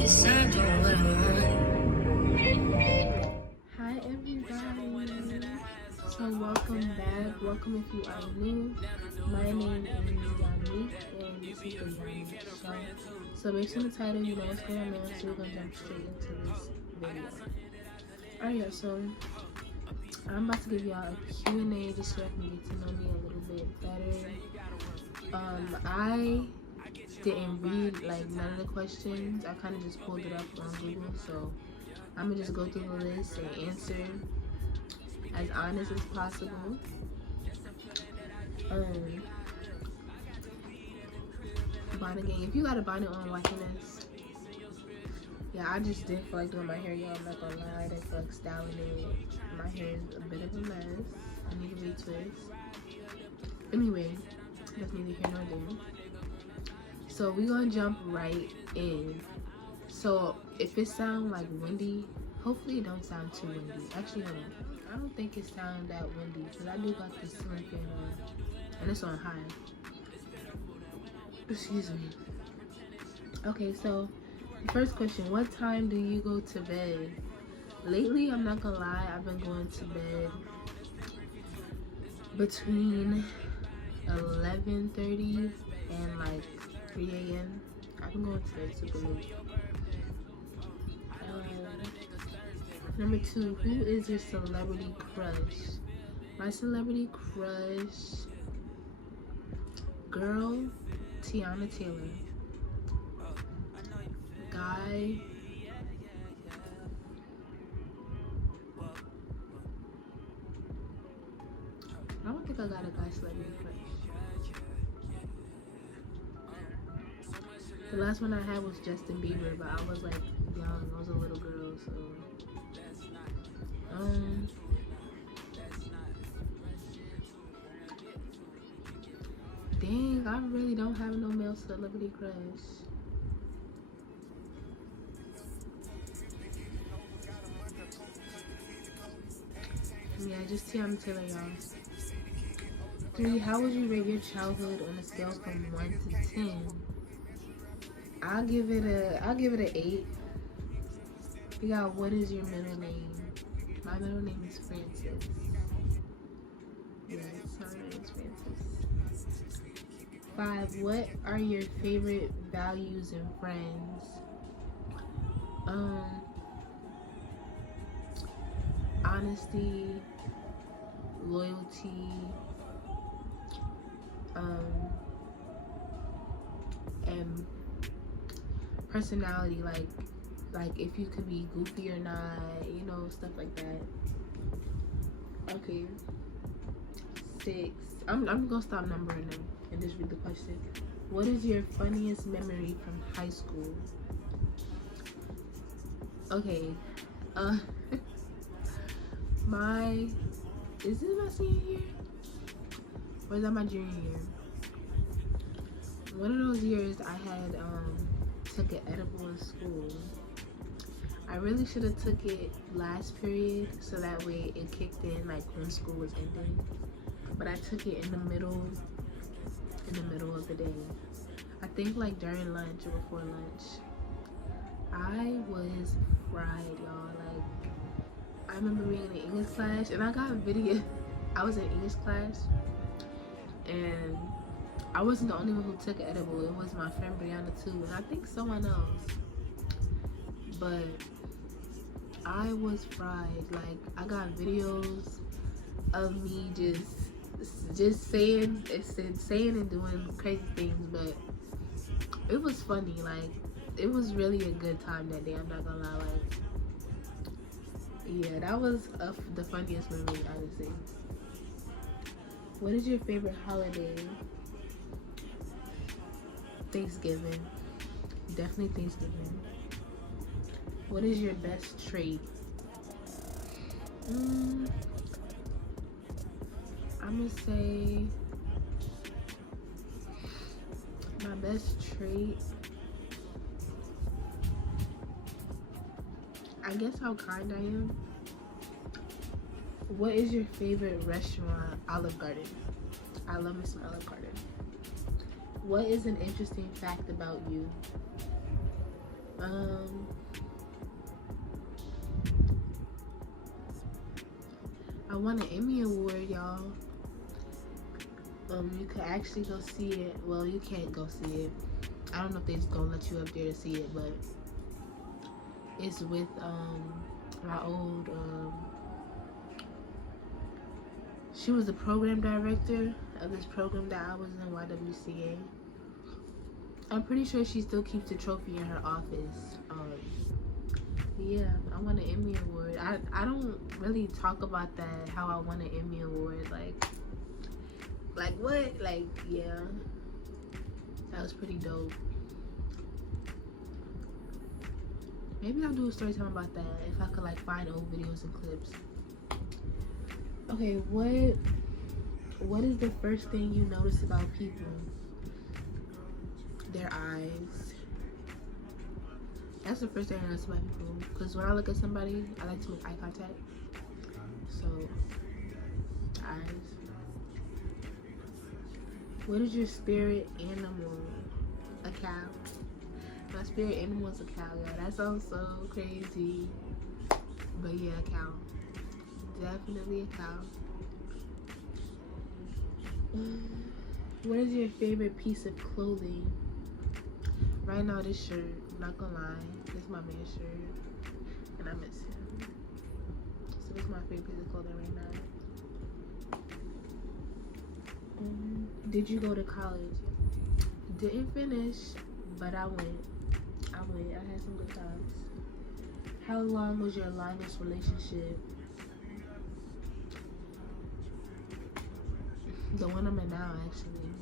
decide on what I want. Hi everybody, so welcome back. Welcome if you are new. My name is Yanique and this is the Yanique Show. So based on the title, you know what's going on, so we're gonna jump straight into this video. Alright, so I'm about to give y'all a Q&A just so you can get to know me a little bit better. I didn't read like none of the questions. I kind of just pulled it up on Google, so I'm gonna just go through the list and answer as honest as possible. Bonnet gang, if you got a bonnet on watching this, yeah, I just didn't feel like doing my hair, y'all. I'm not gonna lie, I didn't feel like styling it. My hair is a bit of a mess. I need a retwist. Anyway, that's neither here nor there. So we're gonna jump right in. So if it sounds like windy, hopefully it don't sound too windy. Actually, hold on. I don't think it sounds that windy because I do got this ceiling fan on and it's on high. Excuse me. Okay, so the first question, what time do you go to bed? Lately, I'm not gonna lie, I've been going to bed between 11:30 and like 3 a.m. I've been going to bed super late. Number 2, who is your celebrity crush? My celebrity crush, girl, Tiana Taylor. Guy, I don't think I got a guy celebrity crush. The last one I had was Justin Bieber, but I was like young. I was a little girl, so dang, I really don't have no male celebrity crush. Yeah, just Tiana Taylor, y'all. 3, how would you rate your childhood on a scale from 1 to 10? I'll give it an 8. We got, what is your middle name? My middle name is Francis. Yes, my name is Francis. 5, what are your favorite values in friends? Honesty, loyalty, and personality, like if you could be goofy or not, you know, stuff like that. Okay, 6, I'm gonna stop numbering them and just read the question. What is your funniest memory from high school? Okay, is this my senior year? Or is that my junior year? One of those years I had took an edible in school. I really should have took it last period so that way it kicked in like when school was ending. But I took it in the middle of the day. I think like during lunch or before lunch. I was fried, y'all. Like, I remember being in English class and I got a video. I was in English class and I wasn't the only one who took an edible. It was my friend Brianna too, and I think someone else. But I was fried. Like, I got videos of me just saying and doing crazy things, but it was funny. Like, it was really a good time that day. I'm not gonna lie. Like, yeah, that was the funniest memory, honestly. What is your favorite holiday? Thanksgiving. Definitely Thanksgiving. What is your best trait? I'm gonna say my best trait, I guess how kind I am. What is your favorite restaurant? Olive Garden. I love me some Olive Garden. What is an interesting fact about you? Um, I won an Emmy Award, y'all. You could actually go see it. Well, you can't go see it. I don't know if they just gonna let you up there to see it, but it's with my old she was the program director of this program that I was in, YWCA. I'm pretty sure she still keeps the trophy in her office. Yeah, I won an Emmy Award. I don't really talk about that, how I won an Emmy Award. Like what? Like, yeah. That was pretty dope. Maybe I'll do a story time about that if I could like find old videos and clips. Okay, what is the first thing you notice about people? Their eyes. That's the first thing I notice about people. Because when I look at somebody, I like to make eye contact. So, eyes. What is your spirit animal? A cow. My spirit animal is a cow, y'all. That sounds so crazy. But yeah, a cow. Definitely a cow. What is your favorite piece of clothing? Right now, this shirt. I'm not gonna lie. This is my man's shirt. And I miss him. So this is my favorite piece of clothing right now. Did you go to college? Didn't finish, but I went. I had some good times. How long was your longest relationship? The one I'm in now, actually.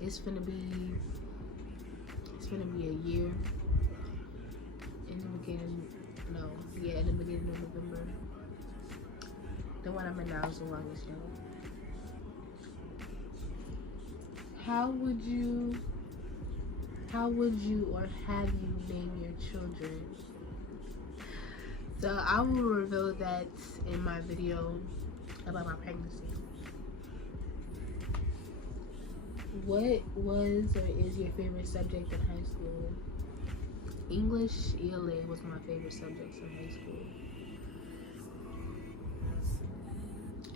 It's gonna be a year. In the beginning of November. The one I'm in now is the longest, though. How would you or have you name your children? So I will reveal that in my video about my pregnancy. What was or is your favorite subject in high school? English, ELA was my favorite subjects in high school.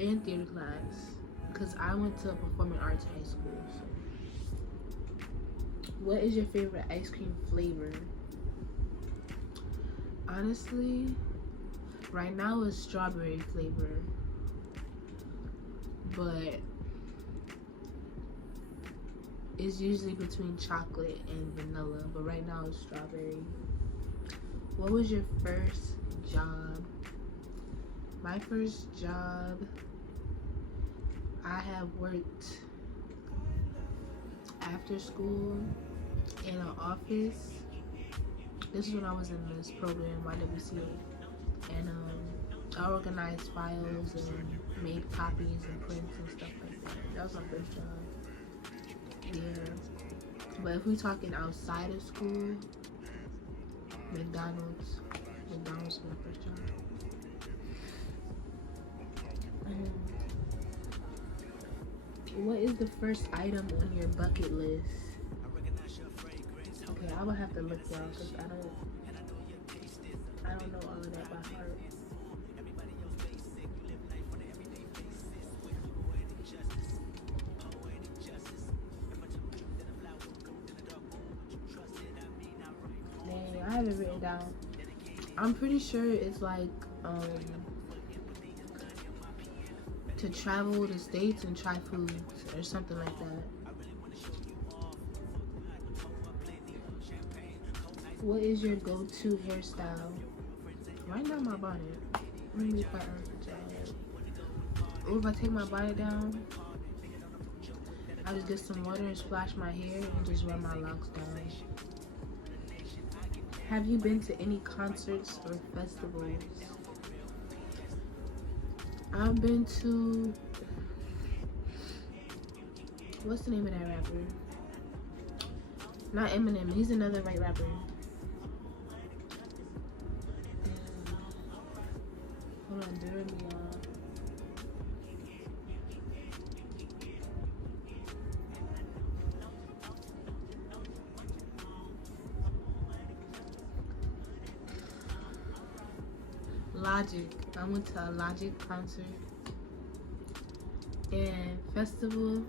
And theater class, because I went to a performing arts high school. So. What is your favorite ice cream flavor? Honestly, right now it's strawberry flavor, but it's usually between chocolate and vanilla, but right now it's strawberry. What was your first job? My first job, I have worked after school in an office. This is when I was in this program, YWCA, and I organized files and made copies and prints and stuff like that. That was my first job. Yeah, but if we talking outside of school, McDonald's was my first job. What is the first item on your bucket list? Okay, I would have to look, y'all, because I don't know all of that by heart. Dang, I have it written down. I'm pretty sure it's like to travel the States and try foods or something like that. What is your go-to hairstyle? Right now, my bonnet. Let me if I if I take my bonnet down, I just get some water and splash my hair and just run my locks down. Have you been to any concerts or festivals? I've been to, what's the name of that rapper? Not Eminem, he's another white rapper. Hold on, bear with me, y'all. Logic. I went to a Logic concert and festival.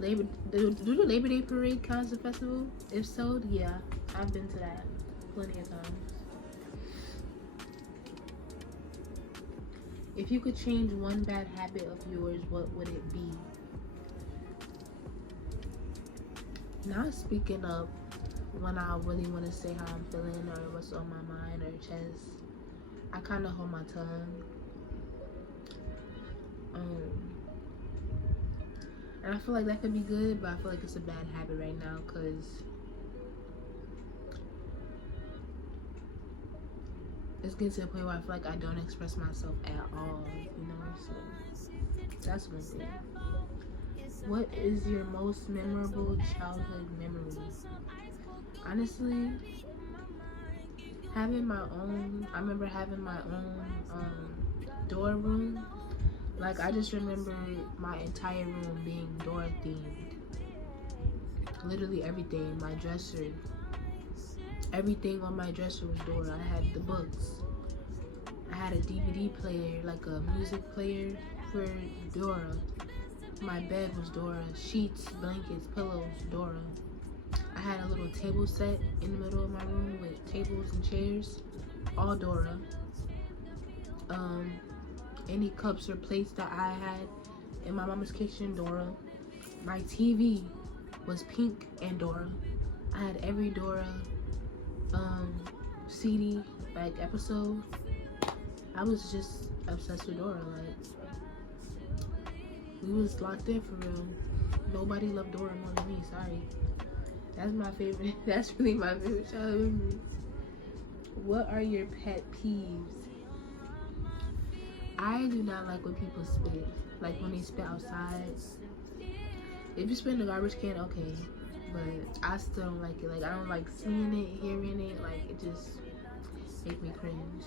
Do the Labor Day Parade count as a festival? If so, yeah, I've been to that plenty of times. If you could change one bad habit of yours, what would it be? Now speaking of when I really want to say how I'm feeling or what's on my mind or chest, I kind of hold my tongue. And I feel like that could be good, but I feel like it's a bad habit right now because it's getting to the point where I feel like I don't express myself at all, you know? So that's one thing. What is your most memorable childhood memory? Honestly, having my own, I remember having my own door room. Like, I just remember my entire room being Dora themed. Literally everything, my dresser, everything on my dresser was Dora. I had the books. I had a DVD player, like a music player for Dora. My bed was Dora. Sheets, blankets, pillows, Dora. I had a little table set in the middle of my room with tables and chairs, all Dora. Any cups or plates that I had in my mama's kitchen, Dora. My TV was pink and Dora. I had every Dora CD, like, episode. I was just obsessed with Dora. Like, we was locked in for real. Nobody loved Dora more than me, sorry. That's my favorite. That's really my favorite childhood memory. What are your pet peeves? I do not like when people spit. Like when they spit outside. If you spit in the garbage can, okay. But I still don't like it. Like, I don't like seeing it, hearing it. Like, it just makes me cringe.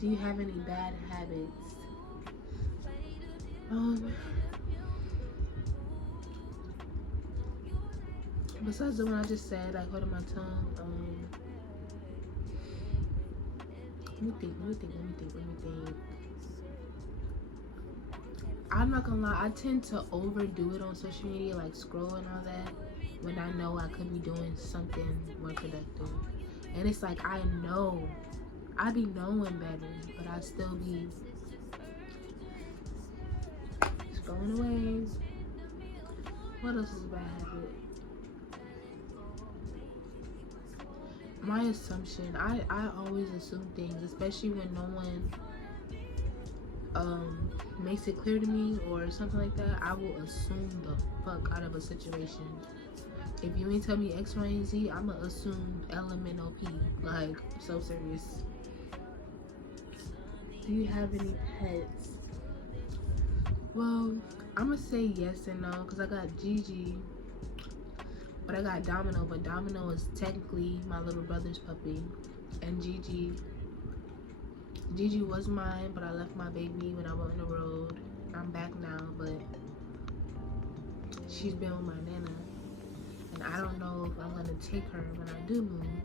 Do you have any bad habits? Besides the one I just said, like holding my tongue, let me think. I'm not gonna lie, I tend to overdo it on social media, like scroll and all that, when I know I could be doing something more productive. And it's like, I be knowing better, but I still be scrolling away. What else is a bad habit? My assumption, I always assume things, especially when no one makes it clear to me or something like that. I will assume the fuck out of a situation. If you ain't tell me X, Y, and Z, I'ma assume LMNOP. Like, so serious. Do you have any pets? Well, I'ma say yes and no, because I got Gigi. But I got Domino, but Domino is technically my little brother's puppy. And Gigi was mine, but I left my baby when I went on the road. I'm back now, but she's been with my nana. And I don't know if I'm gonna take her when I do move.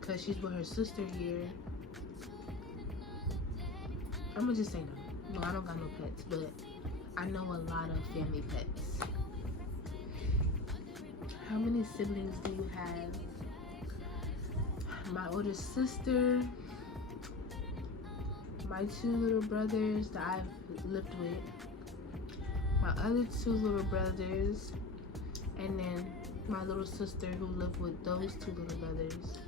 Cause she's with her sister here. I'm gonna just say no. No, I don't got no pets, but I know a lot of family pets. How many siblings do you have? My older sister, my 2 little brothers that I've lived with, my other 2 little brothers, and then my little sister who lived with those 2 little brothers.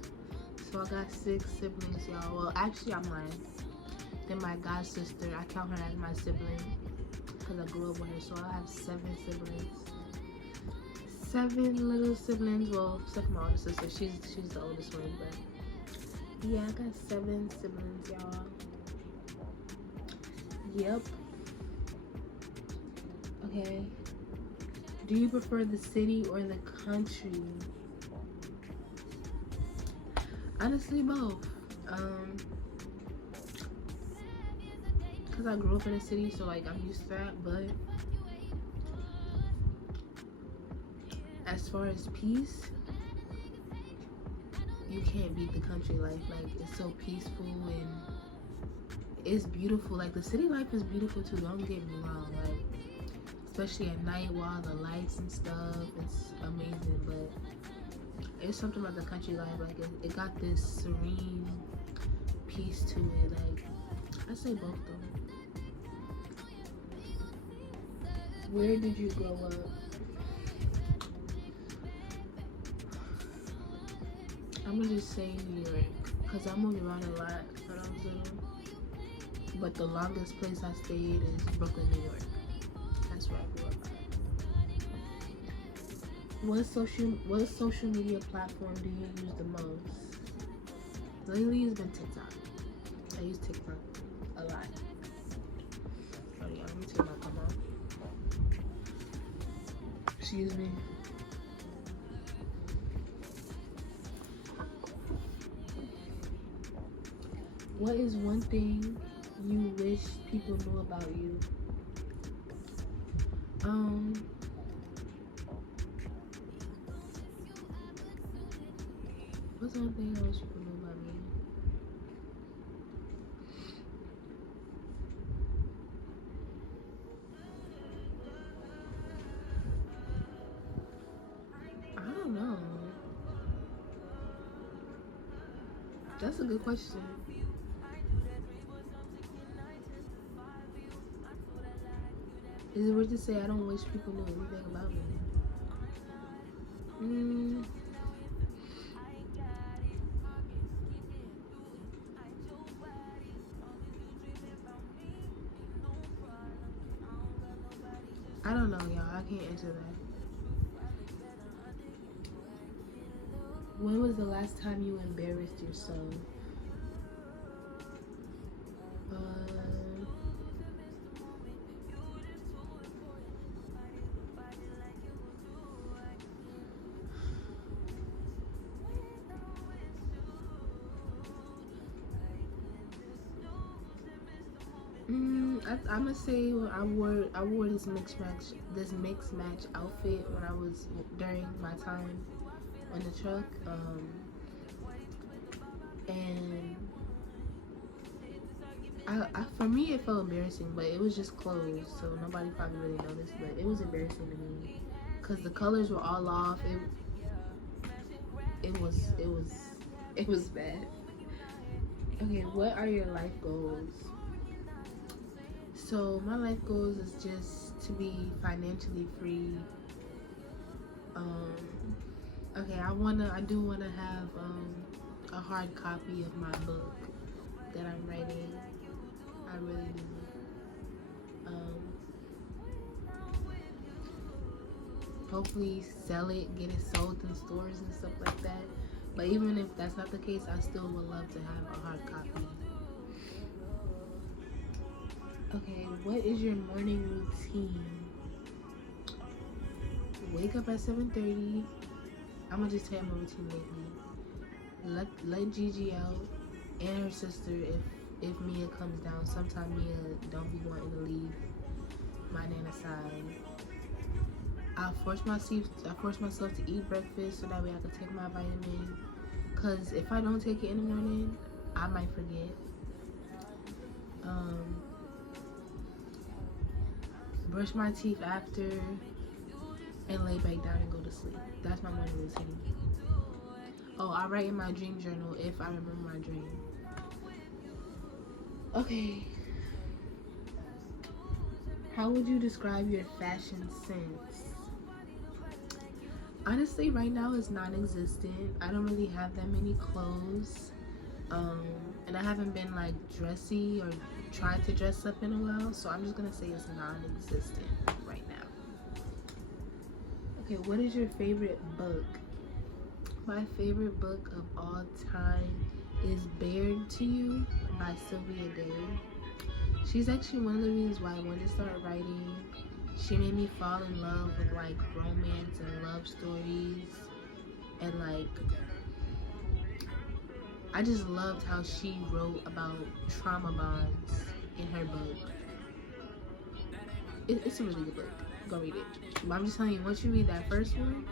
So I got 6 siblings, y'all. Well, actually, I'm lying. Then my god sister, I count her as my sibling because I grew up with her, so I have 7 siblings. 7 little siblings. Well, except for my older sister, she's the oldest one, but yeah, I got 7 siblings, y'all. Yep. Okay. Do you prefer the city or the country? Honestly, both. Cause I grew up in a city, so like I'm used to that. But as far as peace, you can't beat the country life. Like, it's so peaceful and it's beautiful. Like, the city life is beautiful too, don't get me wrong. Like, especially at night with all the lights and stuff, it's amazing. But it's something about the country life. Like, it got this serene peace to it. Like, I say both though. Where did you grow up? I'm gonna just say New York, because I moved around a lot when I was little. But the longest place I stayed is Brooklyn, New York. That's where I grew up at. What social media platform do you use the most? Lately it's been TikTok. I use TikTok a lot. Oh yeah, let me turn my phone off. Excuse me. What is one thing you wish people knew about you? What's one thing I wish people knew about me? I don't know. That's a good question. Is it weird to say I don't wish people knew anything about me? I don't know, y'all. I can't answer that. When was the last time you embarrassed yourself? I'm gonna say I wore this mixed match outfit when I was during my time on the truck, and I for me it felt embarrassing, but it was just clothes, so nobody probably really noticed, but it was embarrassing to me because the colors were all off. It was bad. Okay, what are your life goals? So my life goals is just to be financially free. Okay, I do wanna have a hard copy of my book that I'm writing. I really do. Hopefully sell it, get it sold in stores and stuff like that. But even if that's not the case, I still would love to have a hard copy. Okay, what is your morning routine? Wake up at 7:30. I'm gonna just tell you my routine lately. Let Gigi out and her sister if Mia comes down. Sometimes Mia don't be wanting to leave my nana side. I force myself to eat breakfast so that way I can take my vitamin. Cause if I don't take it in the morning, I might forget. Brush my teeth after and lay back down and go to sleep. That's my morning routine. Oh, I write in my dream journal if I remember my dream. Okay. How would you describe your fashion sense? Honestly, right now it's non-existent. I don't really have that many clothes. And I haven't been like dressy or tried to dress up in a while, so I'm just gonna say it's non-existent right now. Okay, what is your favorite book? My favorite book of all time is Bared to You by Sylvia Day. She's actually one of the reasons why I wanted to start writing. She made me fall in love with like romance and love stories, and like I just loved how she wrote about trauma bonds in her book. It's a really good book. Go read it. But I'm just telling you, once you read that first one,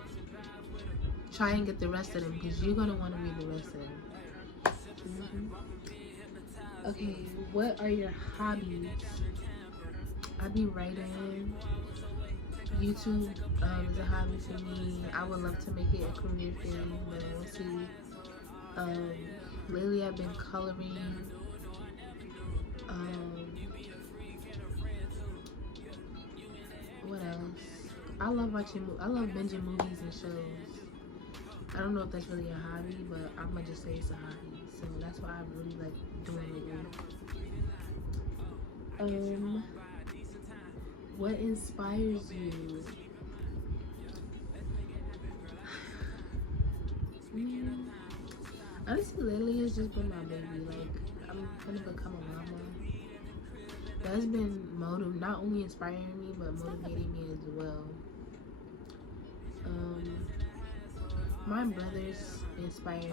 try and get the rest of them because you're gonna want to read the rest of them. Okay, what are your hobbies? I be writing. YouTube is a hobby for me. I would love to make it a career thing, but we'll see. Lately I've been coloring. What else? I love binging movies and shows. I don't know if that's really a hobby, but I'm gonna just say it's a hobby. So that's what I really like doing lately. What inspires you? Honestly, lately it's just been my baby. Like, I'm gonna become a mama. That's been not only inspiring me, but motivating me as well. My brothers inspire me.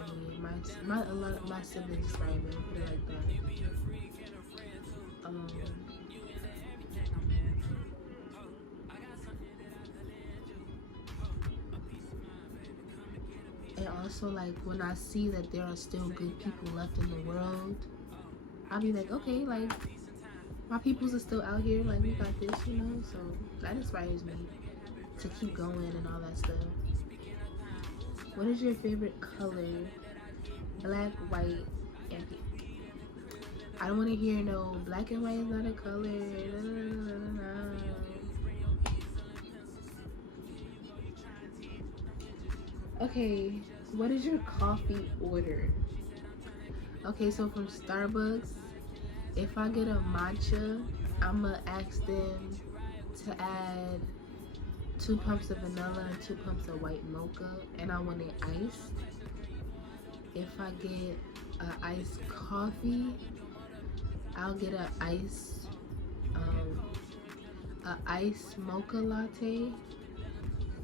A lot of my siblings inspire me. Put it like that. And also, like, when I see that there are still good people left in the world, I'll be like, okay, like, my peoples are still out here, like, we got this, you know? So that inspires me to keep going and all that stuff. What is your favorite color? Black, white, and pink. I don't want to hear no black and white is not a color. Okay, what is your coffee order? Okay, so from Starbucks, if I get a matcha, I'ma ask them to add 2 pumps of vanilla and 2 pumps of white mocha, and I want it iced. If I get an iced coffee, I'll get a iced mocha latte.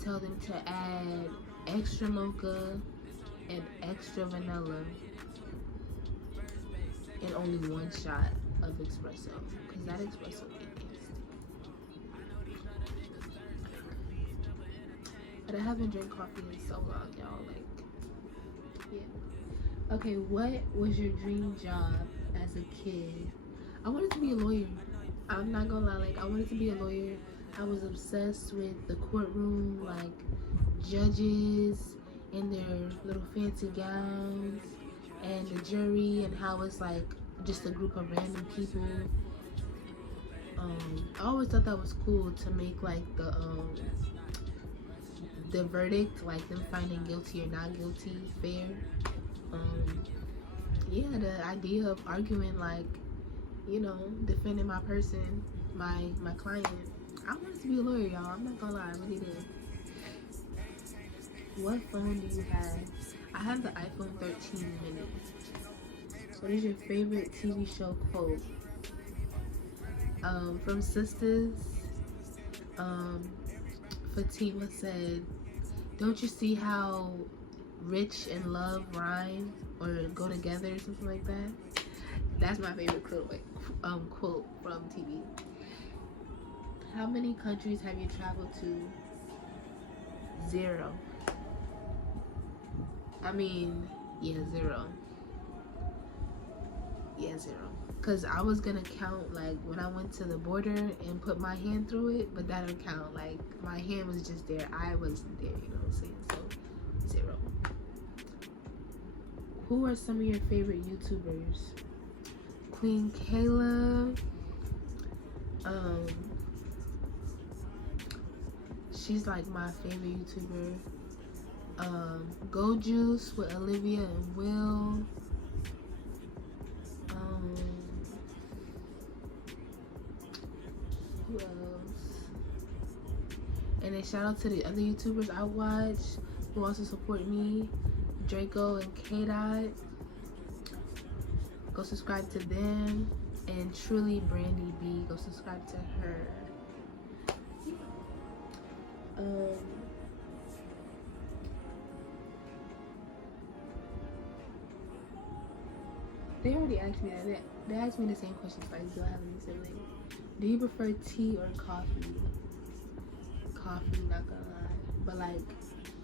Tell them to add extra mocha and extra vanilla and only 1 shot of espresso, because that espresso is nasty. But I haven't drank coffee in so long, y'all. Like, yeah. Okay, what was your dream job as a kid? I wanted to be a lawyer. I'm not gonna lie, like, I wanted to be a lawyer. I was obsessed with the courtroom, like judges in their little fancy gowns, and the jury, and how it's like just a group of random people. I always thought that was cool to make like the verdict, like them finding guilty or not guilty, fair. Yeah, the idea of arguing, like, you know, defending my person, my client. I wanted to be a lawyer, y'all. I'm not gonna lie, I really did. What phone do you have? I have the iPhone 13 mini. What is your favorite TV show quote? From Sisters, Fatima said, "Don't you see how rich and love rhyme or go together," or something like that. That's my favorite quote from TV. How many countries have you traveled to? 0. I mean, yeah, 0. Yeah, 0. Because I was going to count, like, when I went to the border and put my hand through it, but that don't count. Like, my hand was just there. I wasn't there, you know what I'm saying? So, 0. Who are some of your favorite YouTubers? Kween Kailah. She's like my favorite YouTuber. Go Juice with Olivia and Will. Who else? And then shout out to the other YouTubers I watch who also support me. Draco and Kdot. Go subscribe to them. And TrulyBrandiB. Go subscribe to her. They already asked me that. They asked me the same questions, like, do I have any siblings? Do you prefer tea or coffee? Coffee, not gonna lie. But like,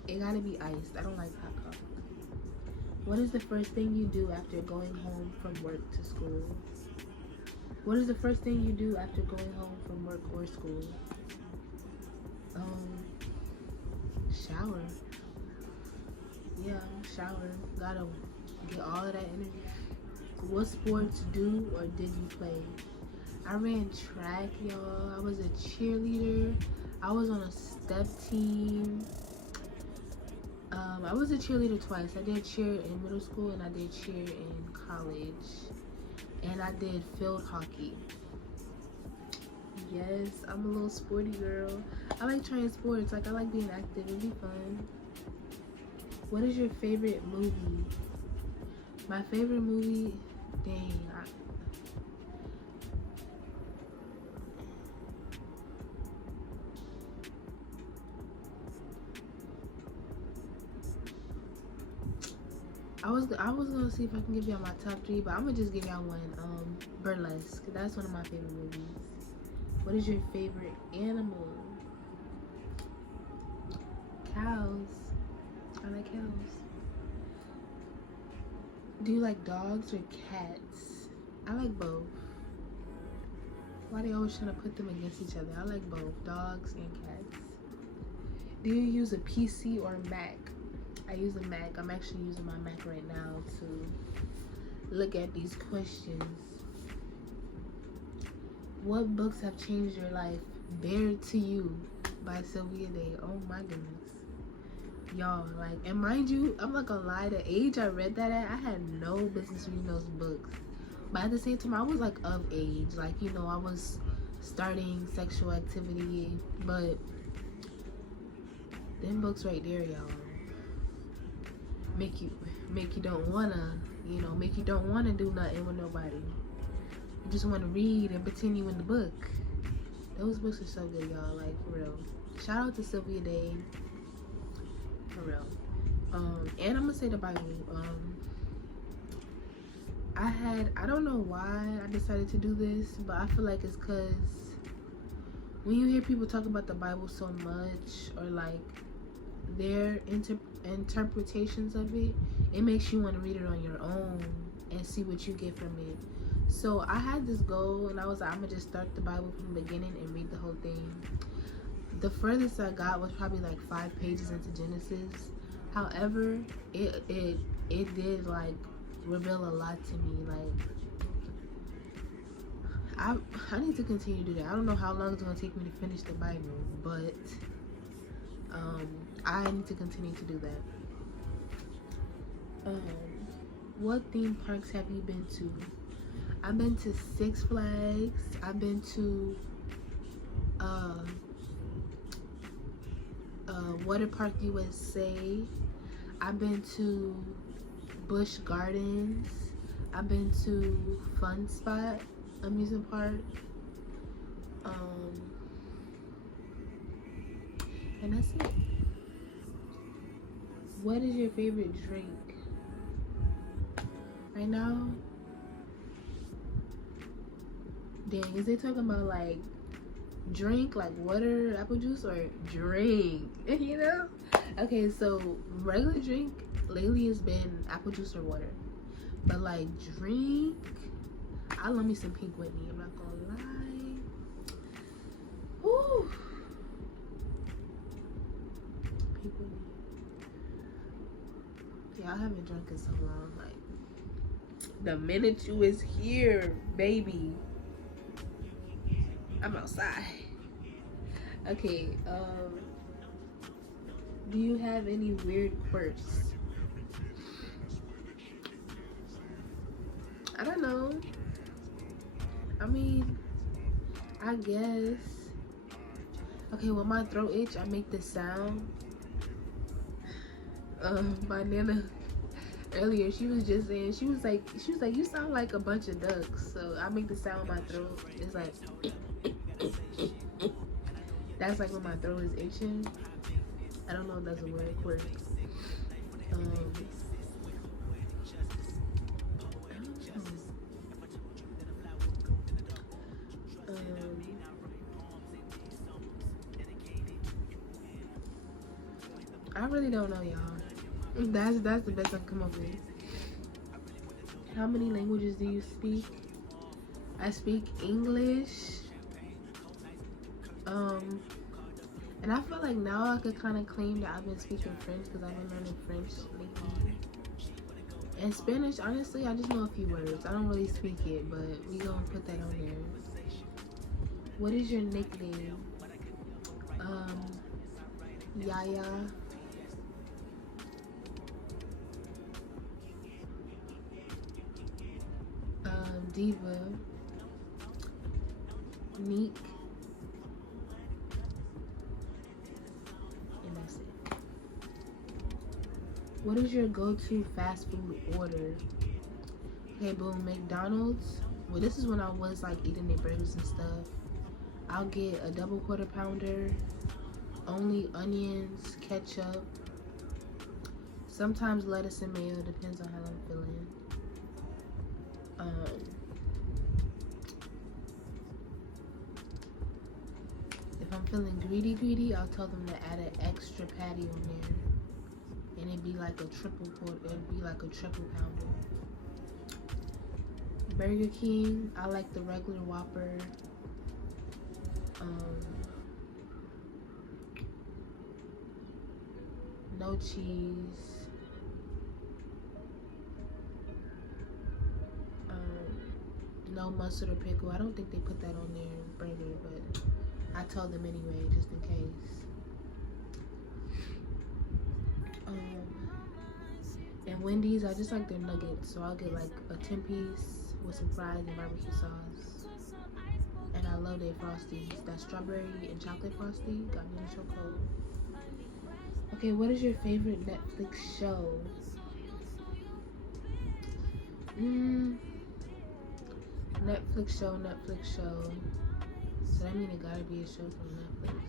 It gotta be iced. I don't like hot coffee. What is the first thing you do after going home from work to school? What is the first thing you do after going home from work or school? Shower. Yeah, shower. Gotta get all of that energy. What sports do or did you play? I ran track, y'all. I was a cheerleader. I was on a step team. I was a cheerleader twice. I did cheer in middle school and I did cheer in college. And I did field hockey. Yes, I'm a little sporty girl. I like trying sports. Like, I like being active. It'd be fun. What is your favorite movie? My favorite movie? Dang. I was gonna see if I can give y'all my top 3, but I'm gonna just give y'all one. Burlesque. That's one of my favorite movies. What is your favorite animal? Cows. I like cows. Do you like dogs or cats? I like both. Why they always trying to put them against each other? I like both, dogs and cats. Do you use a PC or a Mac? I use a Mac. I'm actually using my Mac right now to look at these questions. What books have changed your life? Bare to You by Sylvia Day. Oh my goodness. Y'all, like, and mind you, I'm not gonna lie, the age I read that at, I had no business reading those books. But at the same time, I was like of age. Like, you know, I was starting sexual activity. But them books right there, y'all, make you don't wanna, you know, make you don't wanna do nothing with nobody. You just wanna read and pretend you in the book. Those books are so good, y'all, like, for real. Shout out to Sylvia Day. For real. And I'm gonna say the Bible. I don't know why I decided to do this, but I feel like it's because when you hear people talk about the Bible so much, or like their interpretations of it, it makes you want to read it on your own and see what you get from it. So I had this goal, and I was like, I'm gonna just start the Bible from the beginning and read the whole thing. The furthest I got was probably like 5 pages into Genesis. However, it did like reveal a lot to me. Like, I need to continue to do that. I don't know how long it's gonna take me to finish the Bible, but I need to continue to do that. What theme parks have you been to? I've been to Six Flags. I've been to Water Park USA. I've been to Busch Gardens. I've been to Fun Spot amusement park. And that's it. What is your favorite drink? Right now? Dang, is they talking about like drink, like water, apple juice, or drink? You know? Okay, so regular drink lately has been apple juice or water. But like drink, I love me some Pink Whitney, I'm not gonna lie. Woo! Pink Whitney. Yeah, I haven't drunk in so long. Like, the minute you was here, baby, I'm outside. Okay, do you have any weird quirks? I don't know. I mean, I guess. Okay, when my throat itch, I make this sound. My nana earlier, she was just saying, she was like, you sound like a bunch of ducks. So I make the sound in my throat. It's like, that's like when my throat is itching. I don't know if that's a weird quirk. I really don't know, y'all. That's the best I can come up with. How many languages do you speak? I speak English. And I feel like now I could kind of claim that I've been speaking French because I've been learning French lately. And Spanish, honestly, I just know a few words. I don't really speak it, but we gonna put that on there. What is your nickname? Yaya. Diva. Neek. And that's it. What is your go-to fast food order? Okay, boom, McDonald's. Well, this is when I was like eating their burgers and stuff. I'll get a double quarter pounder, only onions, ketchup, sometimes lettuce and mayo, depends on how I'm feeling. If I'm feeling greedy, I'll tell them to add an extra patty on there, and it'd be like a triple pounder. Burger King, I like the regular Whopper. No cheese. No mustard or pickle. I don't think they put that on their burger, but I told them anyway, just in case. And Wendy's, I just like their nuggets, so I'll get like a 10-piece with some fries and barbecue sauce. And I love their Frosties. That strawberry and chocolate Frosty got me in the chokehold. Okay, what is your favorite Netflix show? Netflix show. So that means it gotta be a show from Netflix.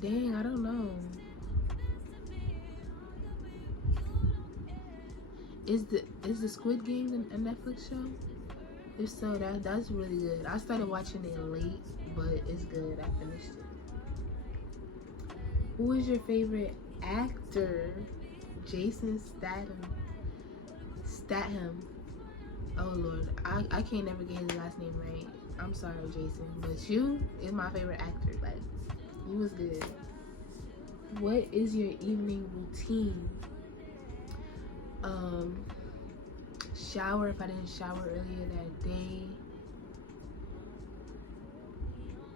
Dang, I don't know. Is the Squid Game a Netflix show? If so, that's really good. I started watching it late, but it's good. I finished it. Who is your favorite actor? Jason Statham. Oh Lord, I can't never get his last name right. I'm sorry, Jason, but you is my favorite actor. Like, you was good. What is your evening routine? Shower if I didn't shower earlier that day.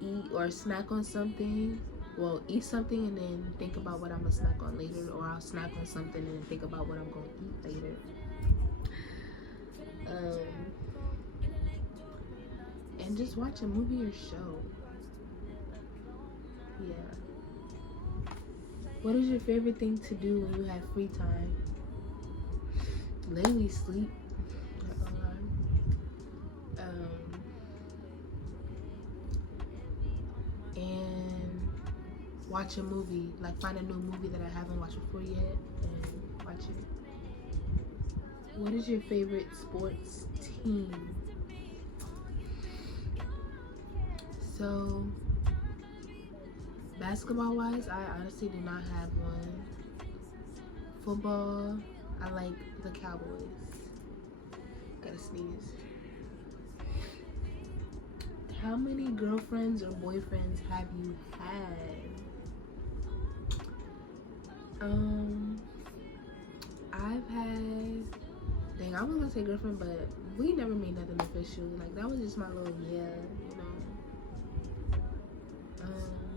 Eat or snack on something. Well, eat something and then think about what I'm gonna snack on later, or I'll snack on something and then think about what I'm gonna eat later. And just watch a movie or show. Yeah. What is your favorite thing to do when you have free time? Lately, sleep. Not gonna lie. And watch a movie. Like, find a new movie that I haven't watched before yet and watch it. What is your favorite sports team? So, basketball wise, I honestly do not have one. Football, I like the Cowboys. Gotta sneeze. How many girlfriends or boyfriends have you had? I've had, dang, I was gonna say girlfriend, but we never made nothing official. Like, that was just my little you know.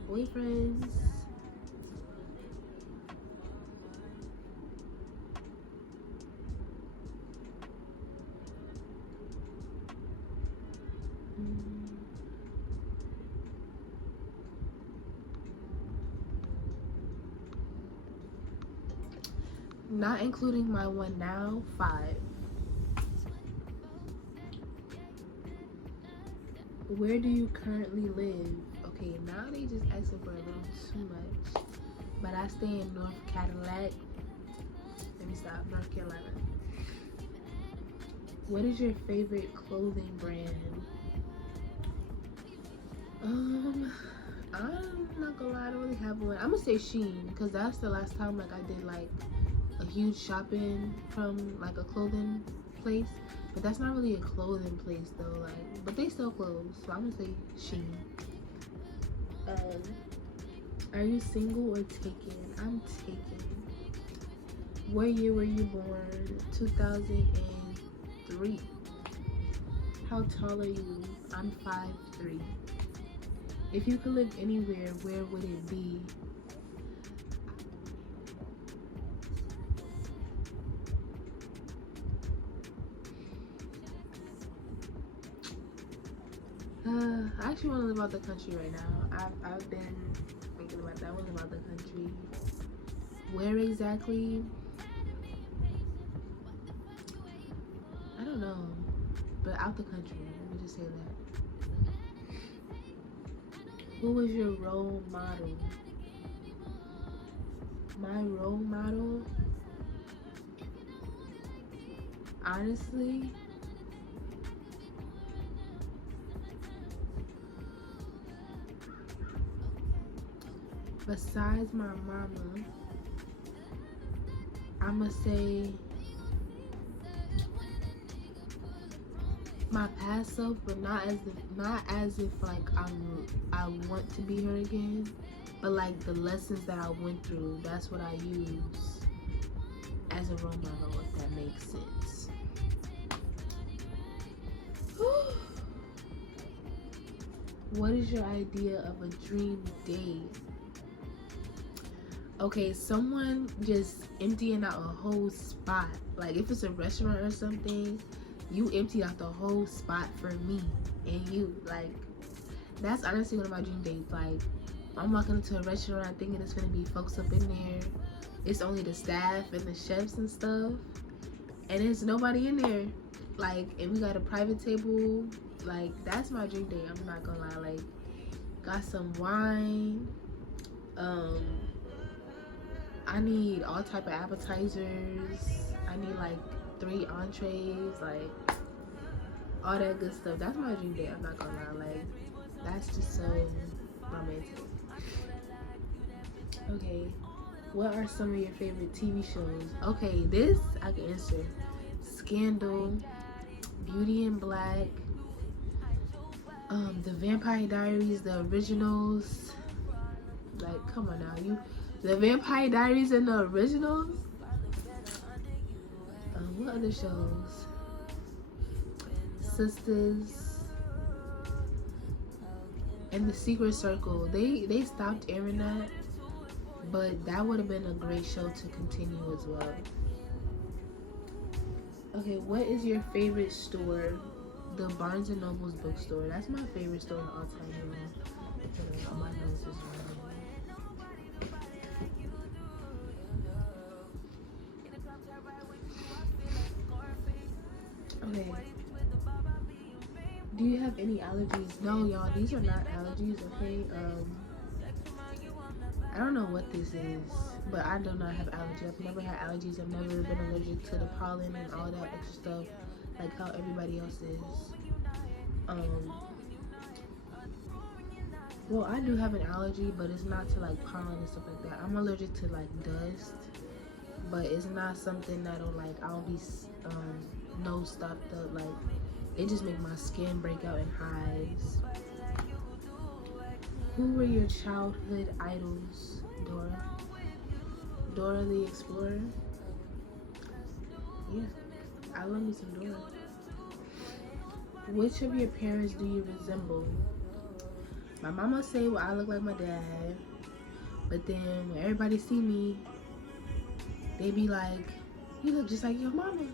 Boyfriends. Not including my one now, 5. Where do you currently live? Okay, now they just asking for a little too much. But I stay in North Cadillac. Let me stop. North Carolina. What is your favorite clothing brand? I'm not gonna lie, I don't really have one. I'm gonna say Shein, because that's the last time like I did like a huge shopping from like a clothing place. But that's not really a clothing place though, like, but they sell clothes, so I'm gonna say Shein. Are you single or taken? I'm taken. What year were you born? 2003. How tall are you? I'm 5'3". If you could live anywhere, where would it be? I actually want to live out the country right now. I've been thinking about that. I want to live out the country. Where exactly? I don't know, but out the country. Let me just say that. Who was your role model? My role model? Honestly, besides my mama, I'ma say my past self, but not as if like I want to be her again, but like the lessons that I went through, that's what I use as a role model, if that makes sense. What is your idea of a dream date? Okay, someone just emptying out a whole spot. Like if it's a restaurant or something, you empty out the whole spot for me and you. Like, that's honestly one of my dream dates. Like, I'm walking into a restaurant thinking it's gonna be folks up in there. It's only the staff and the chefs and stuff, and there's nobody in there. Like, and we got a private table. Like, that's my dream date. I'm not gonna lie. Like, got some wine. I need all type of appetizers. I need like 3 entrees, like all that good stuff. That's my dream date. I'm not gonna lie. Like, that's just so romantic. Okay, what are some of your favorite TV shows? Okay, this I can answer. Scandal, Beauty in Black, The Vampire Diaries, the originals. Like, come on now, The Vampire Diaries and the originals. What other shows? Sisters and The Secret Circle. They stopped airing that, but that would have been a great show to continue as well. Okay, what is your favorite store? The Barnes and Noble's bookstore. That's my favorite store of all time. My nose is running. Okay. Do you have any allergies? No, y'all, these are not allergies, okay? I don't know what this is, but I do not have allergies. I've never had allergies. I've never been allergic to the pollen and all that extra stuff, like how everybody else is. Well, I do have an allergy, but it's not to like pollen and stuff like that. I'm allergic to like dust, but it's not something that'll like I'll be nose stopped up. Like, it just make my skin break out in hives. Who were your childhood idols? Dora the Explorer. Yeah, I love me some Dora. Which of your parents do you resemble? My mama say, well, I look like my dad, but then when everybody see me, they be like, you look just like your mama.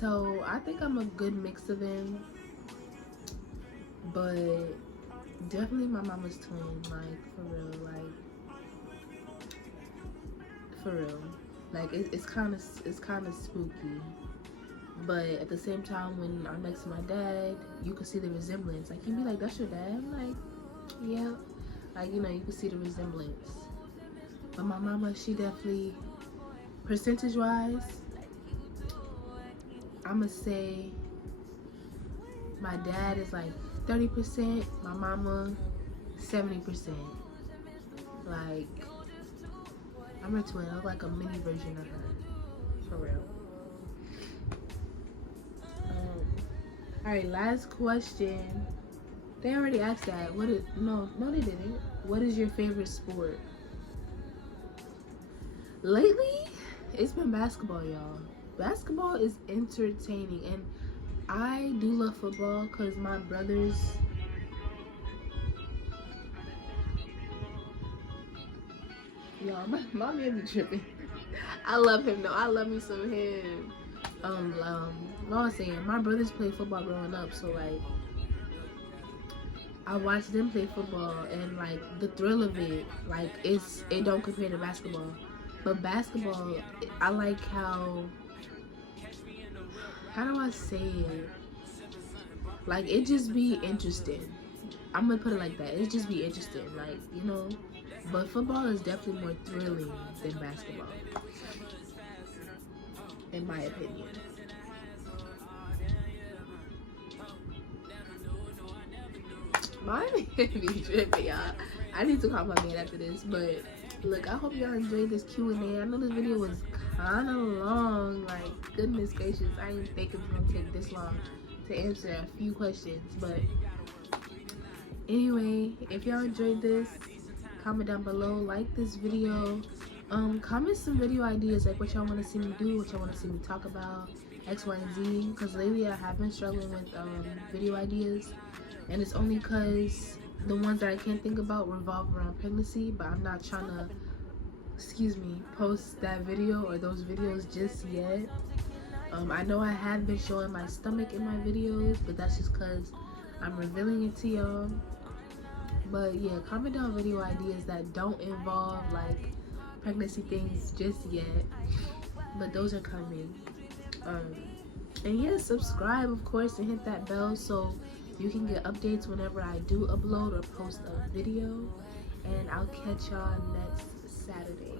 So I think I'm a good mix of them, but definitely my mama's twin, like, for real. Like, it's kind of spooky, but at the same time, when I'm next to my dad, you can see the resemblance. Like, he'd be like, that's your dad? I'm like, yeah. Like, you know, you can see the resemblance. But my mama, she definitely, percentage wise, I'ma say my dad is like 30%, my mama 70%. Like, I'm her twin. I look like a mini version of her. For real. Alright, last question. They already asked that. No, they didn't. What is your favorite sport? Lately, it's been basketball, y'all. Basketball is entertaining, and I do love football because my brothers. Y'all, my man be tripping. I love him though. I love me some him. What I was saying, my brothers played football growing up, so like I watched them play football, and like the thrill of it, like it don't compare to basketball. But basketball, I like how do I say it? Like, it just be interesting. I'm gonna put it like that. It just be interesting, like, you know. But football is definitely more thrilling than basketball, in my opinion. My man be tripping, y'all. I need to call my man after this, but look, I hope y'all enjoyed this Q&A. I know this video was kind of long. Like, goodness gracious, I didn't think it was gonna take this long to answer a few questions. But anyway, if y'all enjoyed this, comment down below, like this video, comment some video ideas, like what y'all want to see me do, what y'all want to see me talk about, X, Y, and Z, because lately I have been struggling with video ideas, and it's only because the ones that I can't think about revolve around pregnancy, but I'm not trying to, post that video or those videos just yet. I know I have been showing my stomach in my videos, but that's just because I'm revealing it to y'all. But yeah, comment down video ideas that don't involve like pregnancy things just yet, but those are coming. And yeah, subscribe of course and hit that bell so you can get updates whenever I do upload or post a video. And I'll catch y'all next Saturday.